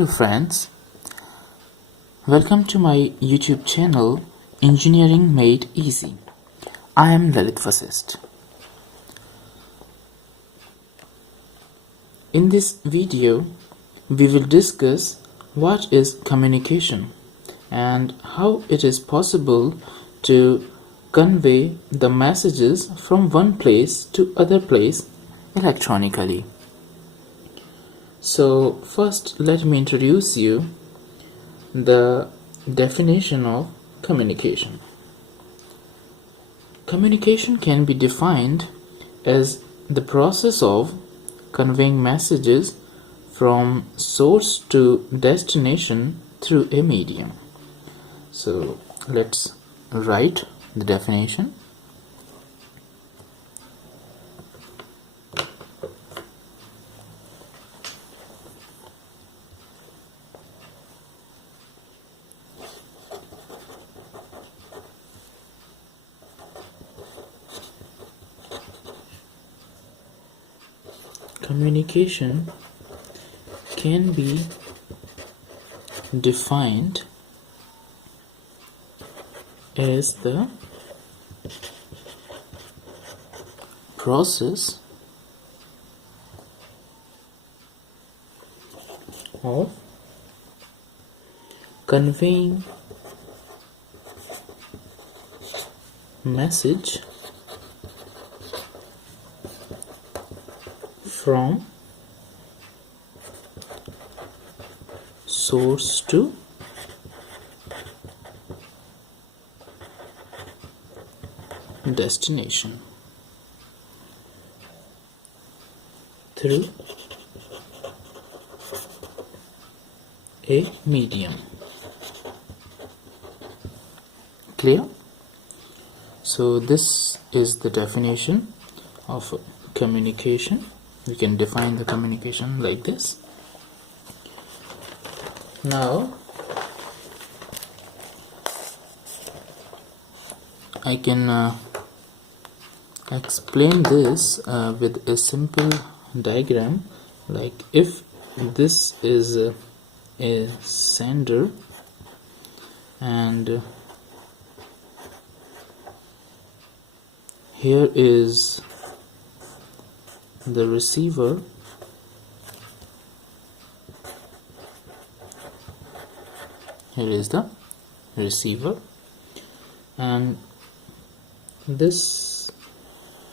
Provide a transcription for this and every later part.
Hello friends, welcome to my YouTube channel Engineering Made Easy. I am Lalit Vasist. In this video, we will discuss what is communication and how it is possible to convey the messages from one place to other place electronically. So first let me introduce you the definition of communication. Communication can be defined as the process of conveying messages from source to destination through a medium. So let's write the definition. Communication can be defined as the process of conveying message from source to destination through a medium. Clear? So this is the definition of communication. We can define the communication like this. Now I can explain this with a simple diagram. Like if this is a sender and here is the receiver, here is the receiver, and this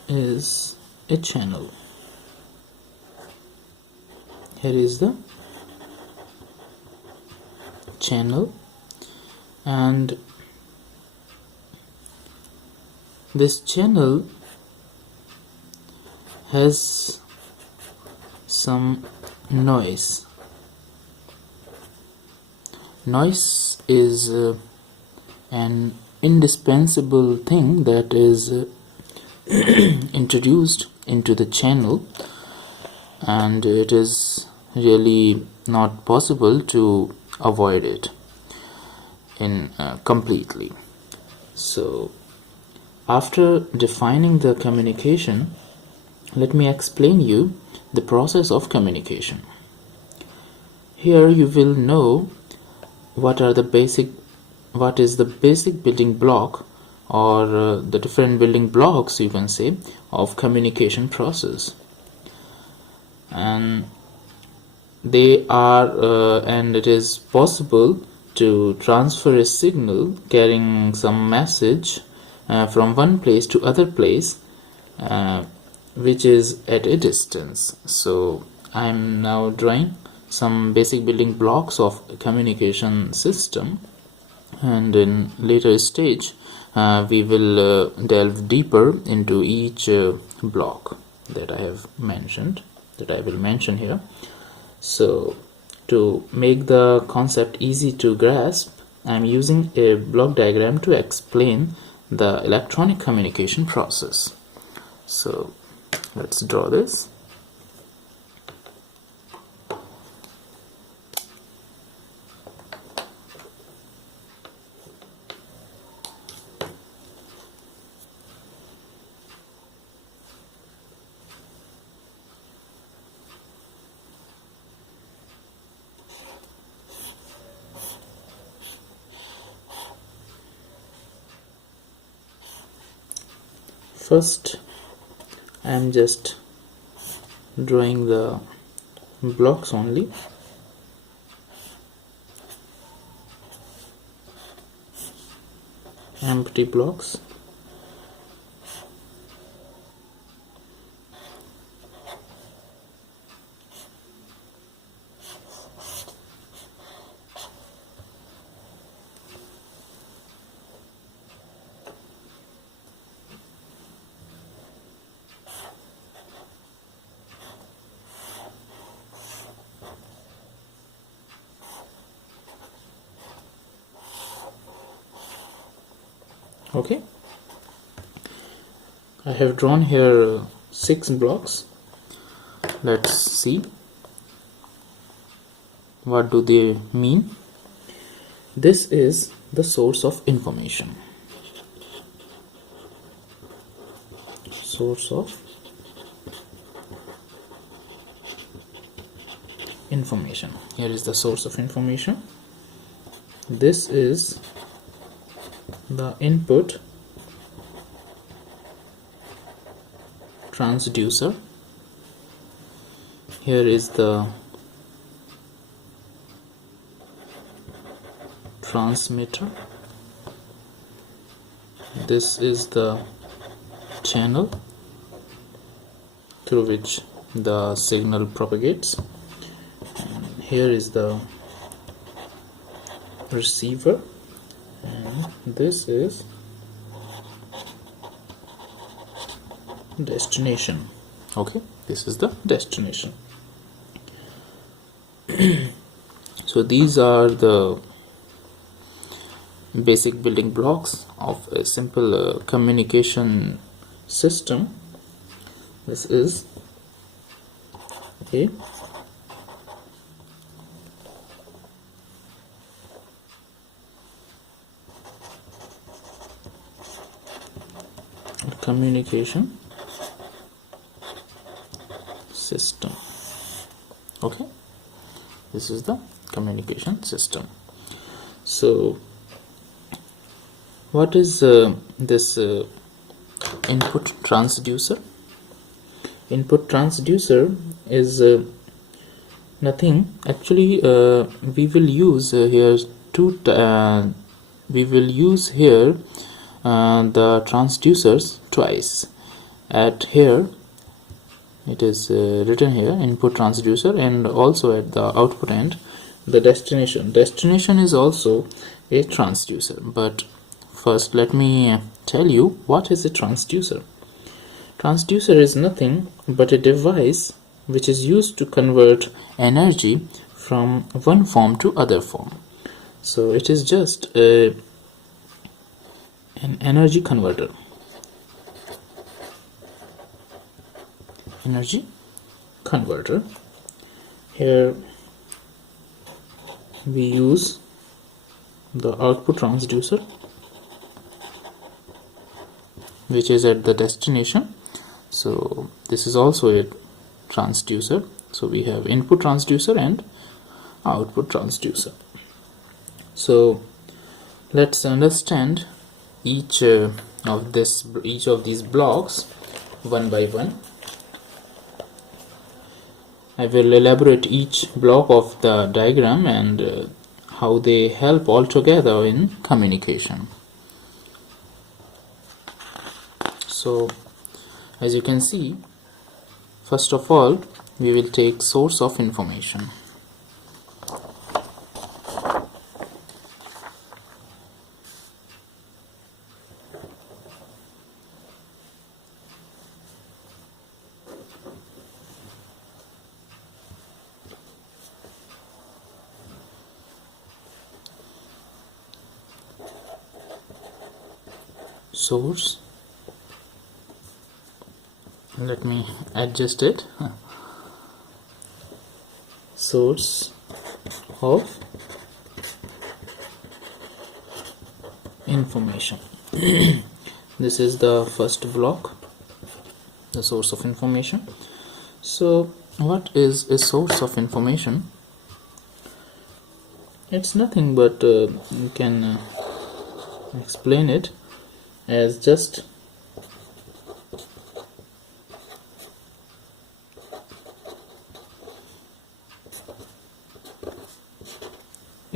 is a channel. Here is the channel, and this channel has some noise. Noise is an indispensable thing that is introduced into the channel, and it is really not possible to avoid it in completely. So after defining the communication, let me explain you the process of communication. Here you will know what is the basic building block, or the different building blocks you can say, of communication process. And they are and it is possible to transfer a signal carrying some message from one place to other place which is at a distance. So I am now drawing some basic building blocks of a communication system, and in later stage we will delve deeper into each block that I have mentioned, that I will mention here. So to make the concept easy to grasp, I am using a block diagram to explain the electronic communication process. So let's draw this. First I'm just drawing the blocks only. Empty blocks. Okay, I have drawn here 6 blocks. Let's see what do they mean. This is the source of information. Source of information. Here is the source of information. This is the input transducer. Here is the transmitter. This is the channel through which the signal propagates. And here is the receiver, and this is destination. Okay, this is the destination. So these are the basic building blocks of a simple communication system. This is a communication system. Okay, this is the communication system. So what is this input transducer? Input transducer is nothing. Actually we will use here the transducers twice. At here it is written here, input transducer, and also at the output end the destination. Destination is also a transducer. But first let me tell you what is a transducer. Transducer is nothing but a device which is used to convert energy from one form to other form. So it is just an energy converter. Energy converter. Here we use the output transducer, which is at the destination. So this is also a transducer. So we have input transducer and output transducer. So let's understand each of these blocks one by one. I will elaborate each block of the diagram and how they help all together in communication. So as you can see, first of all we will take source of information. Source, let me adjust it. Source of information. This is the first block, the source of information. So what is a source of information? It's nothing but you can explain it as just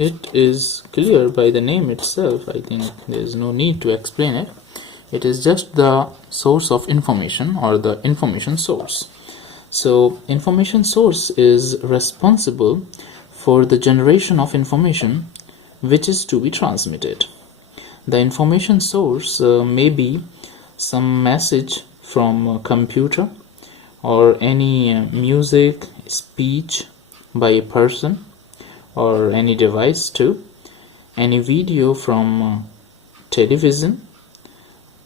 it is clear by the name itself. I think there is no need to explain it. It is just the source of information, or the information source. So information source is responsible for the generation of information which is to be transmitted. The information source may be some message from a computer, or any music, speech by a person, or any device too, any video from television,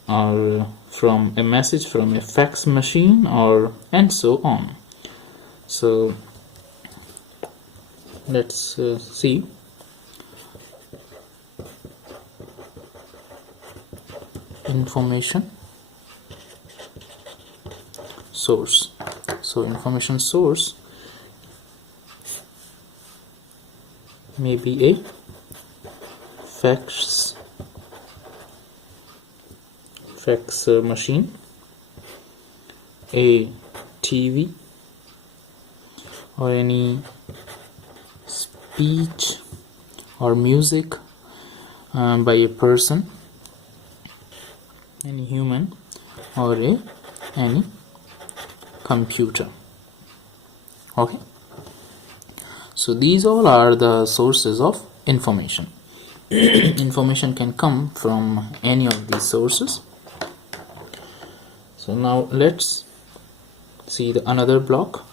or from a message from a fax machine, or and so on. So let's see. Information source. So information source may be a fax machine, a TV, or any speech or music by a person, any human, or any computer. Okay, so these all are the sources of information. Information can come from any of these sources. So now let's see the another block,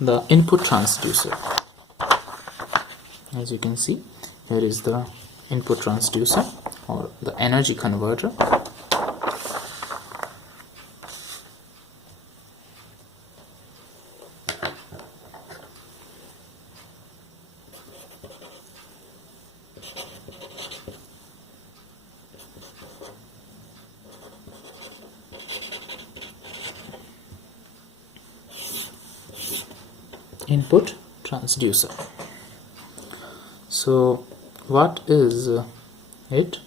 the input transducer. As you can see, here is the input transducer, or the energy converter. Input transducer. So what is it?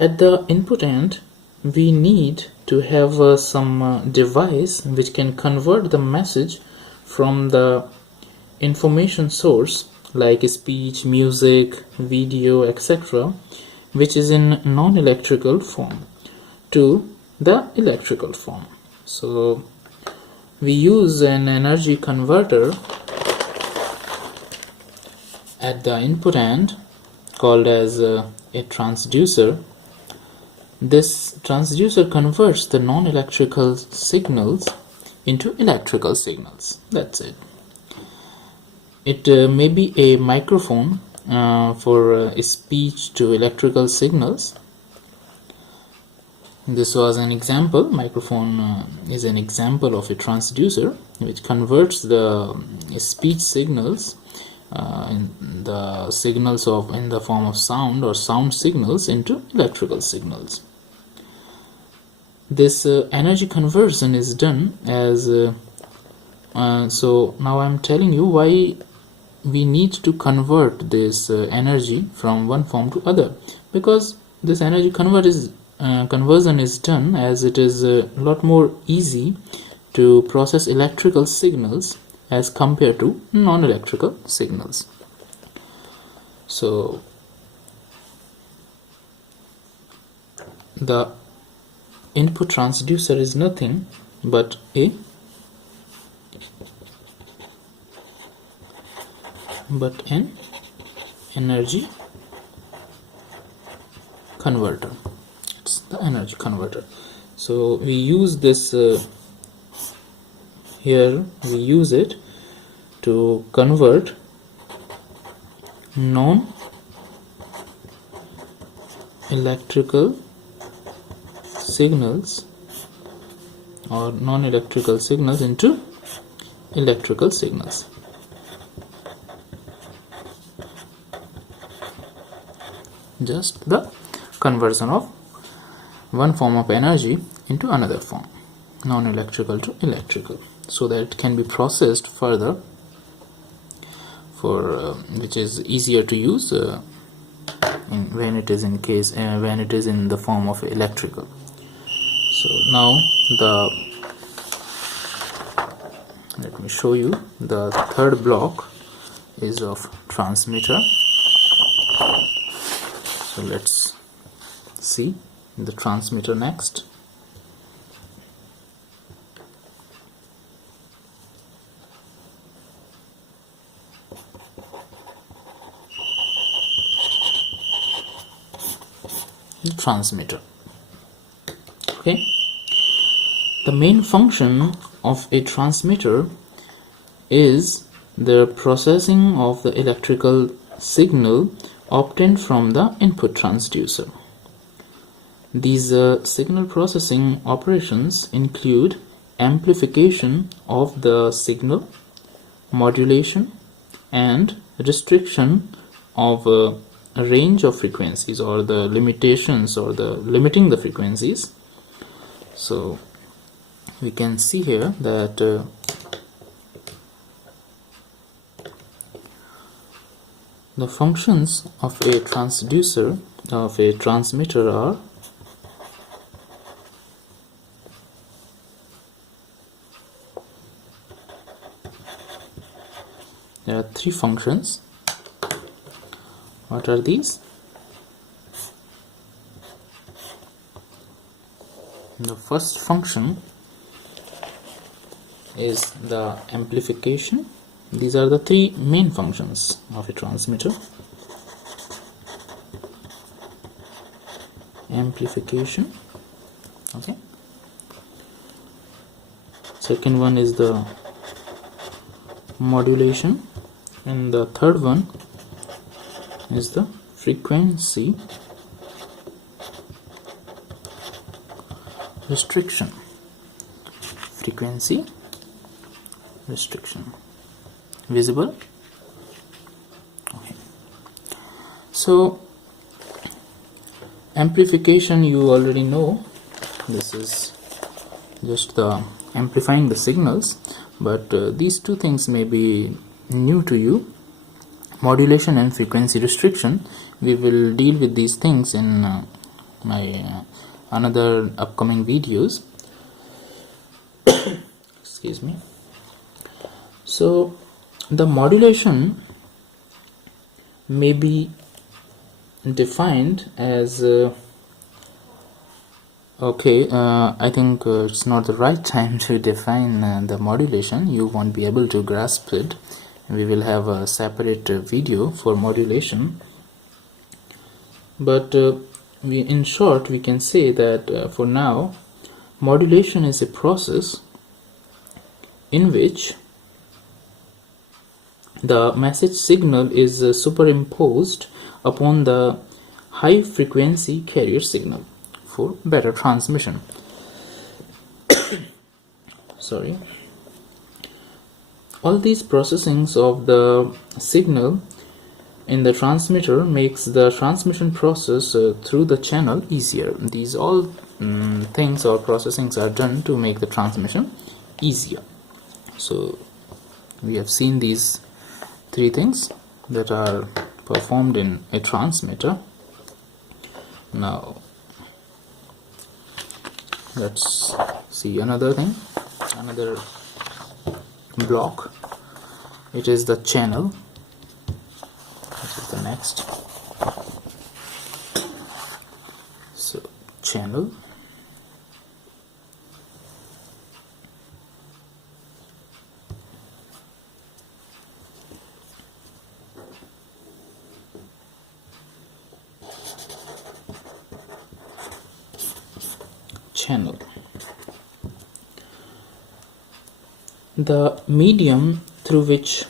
At the input end, we need to have some device which can convert the message from the information source, like speech, music, video, etc., which is in non-electrical form, to the electrical form. So we use an energy converter at the input end, called as a transducer. This transducer converts the non-electrical signals into electrical signals. That's it. It may be a microphone for speech to electrical signals. This was an example. Microphone is an example of a transducer which converts the speech signals in the signals in the form of sound, or sound signals, into electrical signals. This energy conversion is done as so now I'm telling you why we need to convert this energy from one form to other, because this energy conversion is done as it is a lot more easy to process electrical signals as compared to non-electrical signals. So the input transducer is nothing but an energy converter. It's the energy converter. So we use this here we use it to convert non-electrical signals or non-electrical signals into electrical signals. Just the conversion of one form of energy into another form, non-electrical to electrical, so that it can be processed further for which is easier to use when it is in the form of electrical. So now let me show you the third block, is of transmitter. So let's see the transmitter next. The transmitter. Okay. The main function of a transmitter is the processing of the electrical signal obtained from the input transducer. These signal processing operations include amplification of the signal, modulation, and restriction of a range of frequencies, or the limitations, or the limiting the frequencies. So we can see here that the functions of a transducer, of a transmitter, are there are three functions. What are these? The first function is the amplification. These are the three main functions of a transmitter. Amplification. Okay. Second one is the modulation, and the third one is the frequency restriction. Frequency restriction. Visible? Okay. So amplification, you already know, this is just the amplifying the signals, but these two things may be new to you. Modulation and frequency restriction, we will deal with these things in my another upcoming videos. Excuse me. So the modulation may be defined as I think it's not the right time to define the modulation. You won't be able to grasp it. We will have a separate video for modulation, but in short we can say that for now, modulation is a process in which the message signal is superimposed upon the high frequency carrier signal for better transmission. Sorry. All these processings of the signal in the transmitter makes the transmission process through the channel easier. These all things or processings are done to make the transmission easier. So we have seen these three things that are performed in a transmitter. Now let's see another thing, another block. It is the channel. This is the next. So channel. Channel. The medium through which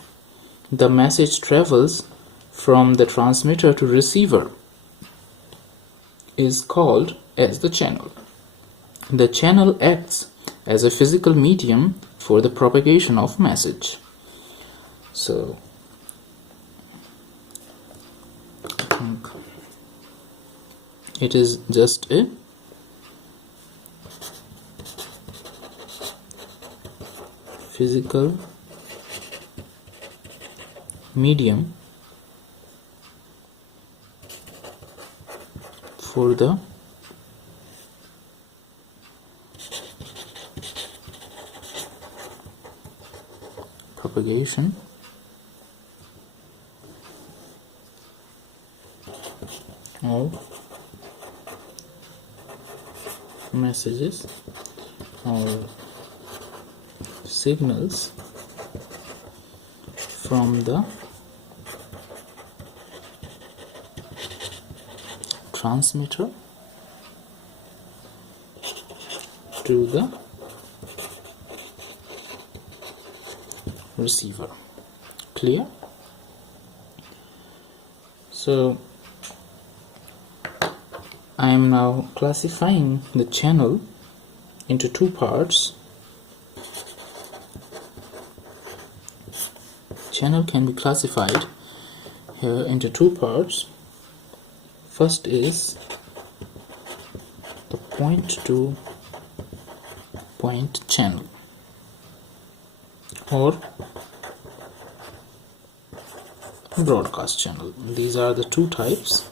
the message travels from the transmitter to receiver is called as the channel. The channel acts as a physical medium for the propagation of message. So I think it is just a physical medium for the propagation or messages or signals from the transmitter to the receiver. Clear? So I am now classifying the channel into two parts. Channel can be classified here into two parts. First is the point-to-point channel, or broadcast channel. These are the two types: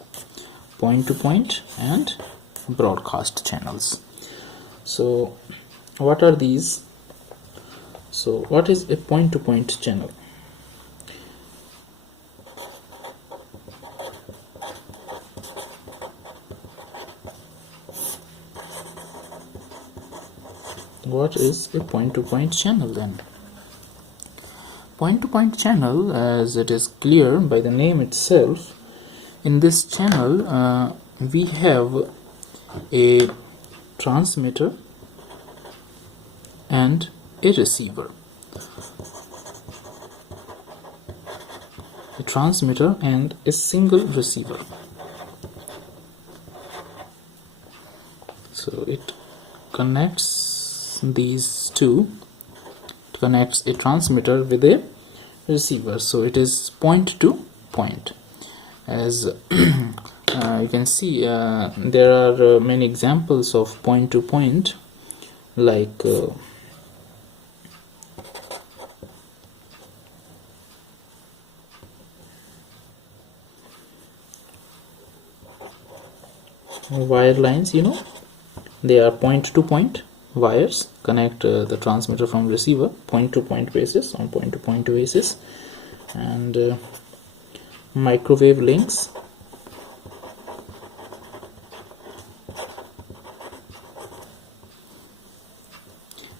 point-to-point and broadcast channels. So what are these? So what is a point-to-point channel? What is a point-to-point channel then? Point-to-point channel, as it is clear by the name itself, in this channel we have a transmitter and a receiver. A transmitter and a single receiver. So it connects these two. It connects a transmitter with a receiver. So it is point to point. As you can see, there are many examples of point to point, like wire lines. They are point to point wires, connect the transmitter from receiver point to point basis, on point to point basis. And microwave links,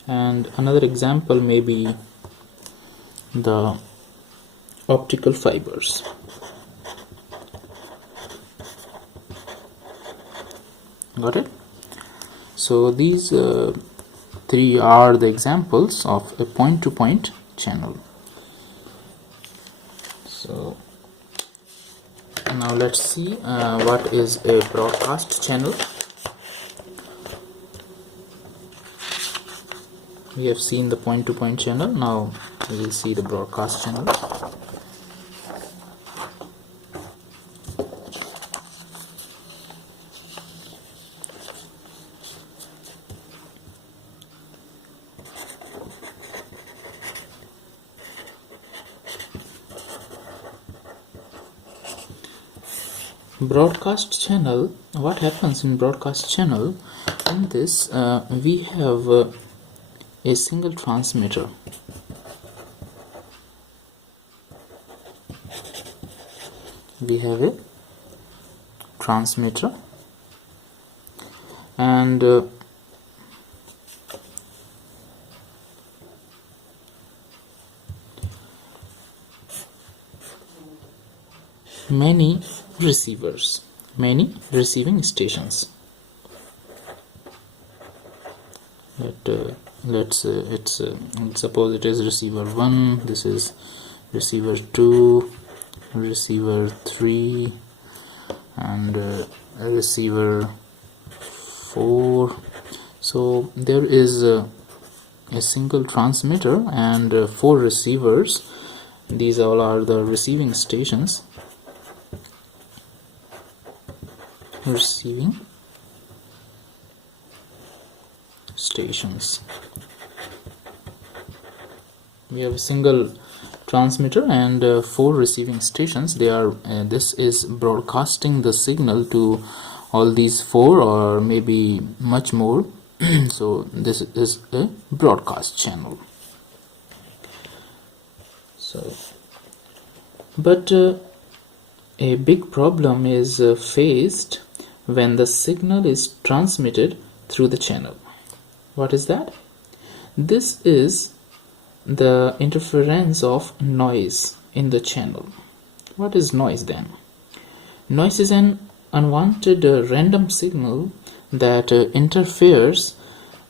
and another example may be the optical fibers. Got it? So these three are the examples of a point-to-point channel. So now let's see what is a broadcast channel. We have seen the point-to-point channel. Now we will see the broadcast channel. Broadcast channel, what happens in broadcast channel? In this we have a single transmitter. We have a transmitter, and many receivers, many receiving stations. Let's suppose it is receiver 1, this is receiver 2, receiver 3, and receiver 4. So there is a single transmitter and 4 receivers. These all are the receiving stations. Receiving stations. We have a single transmitter and 4 receiving stations. They are this is broadcasting the signal to all these 4 or maybe much more. So this is a broadcast channel. So but a big problem is faced when the signal is transmitted through the channel. What is that? This is the interference of noise in the channel. What is noise then? Noise is an unwanted random signal that interferes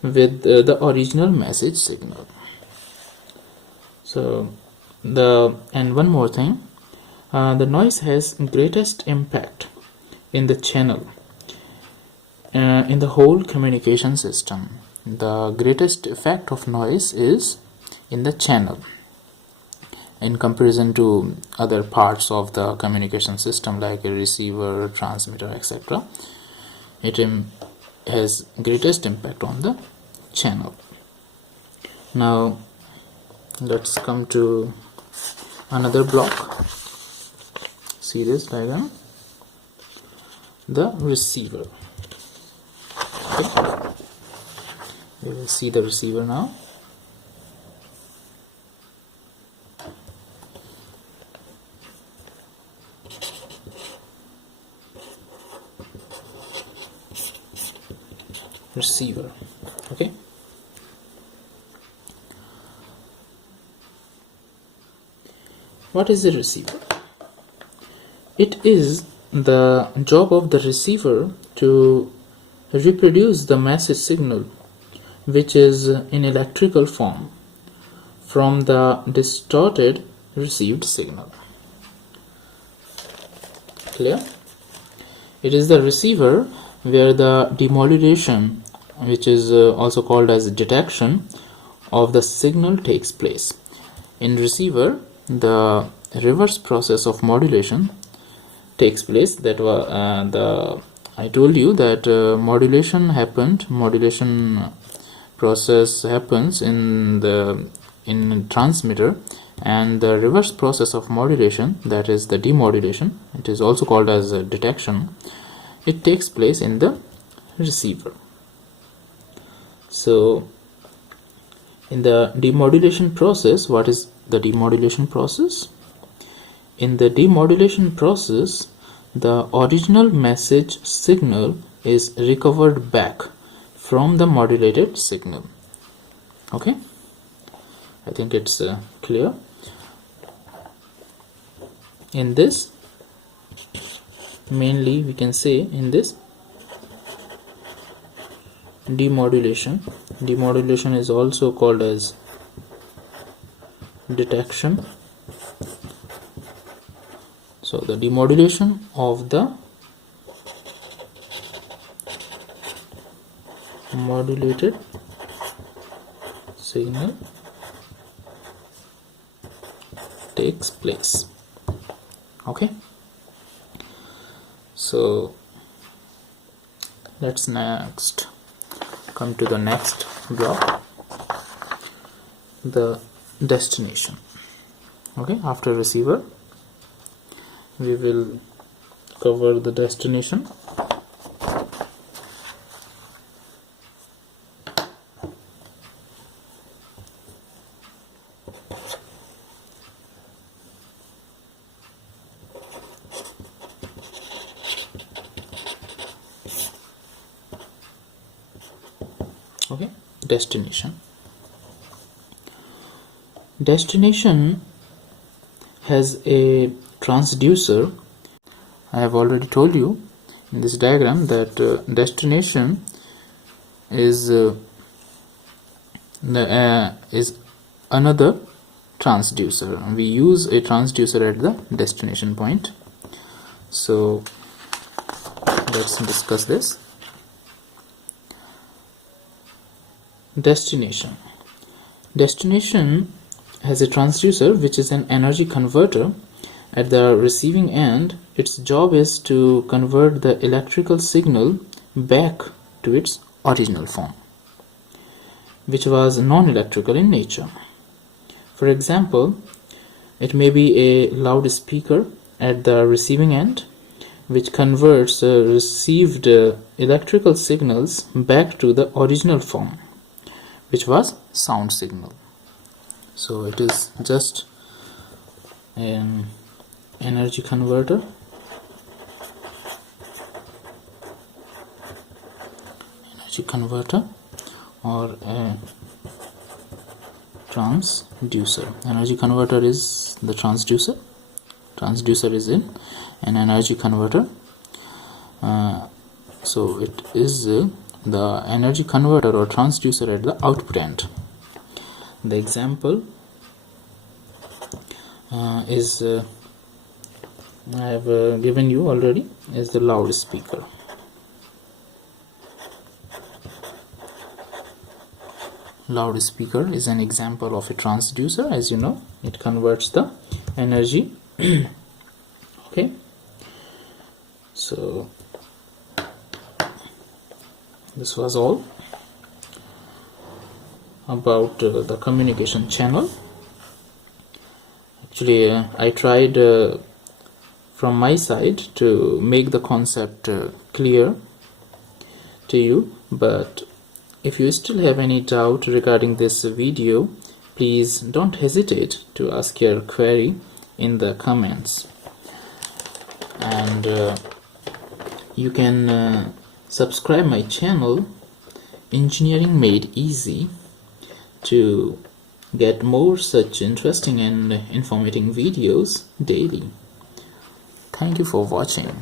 with the original message signal. So and one more thing, the noise has greatest impact in the channel, in the whole communication system. The greatest effect of noise is in the channel in comparison to other parts of the communication system like a receiver, transmitter, etc. It has greatest impact on the channel. Now let's come to another block. See this diagram, the receiver. Okay. We will see the receiver now. Receiver. Okay. What is the receiver? It is the job of the receiver to reproduce the message signal, which is in electrical form, from the distorted received signal. Clear? It is the receiver where the demodulation, which is also called as detection, of the signal takes place. In receiver, the reverse process of modulation takes place. That was I told you that modulation process happens in transmitter, and the reverse process of modulation, that is the demodulation, it is also called as detection, it takes place in the receiver. So in the demodulation process, what is the demodulation process? In the demodulation process, the original message signal is recovered back from the modulated signal. Okay, I think it's clear. In this, mainly we can say in this demodulation is also called as detection. So the demodulation of the modulated signal takes place. Okay, so let's next come to the next block, the destination. Okay, after receiver we will cover the destination. Okay, destination has a transducer. I have already told you in this diagram that destination is another transducer. We use a transducer at the destination point. So let's discuss this. Destination has a transducer, which is an energy converter. At the receiving end, its job is to convert the electrical signal back to its original form, which was non-electrical in nature. For example, it may be a loudspeaker at the receiving end, which converts received electrical signals back to the original form, which was sound signal. So it is just an energy converter energy converter or a transducer. Energy converter is the transducer. Transducer is in an energy converter. So it is the energy converter or transducer at the output end. The example is I have given you already, is the loudspeaker. Loudspeaker is an example of a transducer. As you know, it converts the energy. Okay, so this was all about the communication channel. Actually, I tried from my side to make the concept clear to you, but if you still have any doubt regarding this video, please don't hesitate to ask your query in the comments. And you can subscribe my channel Engineering Made Easy to get more such interesting and informative videos daily. Thank you for watching.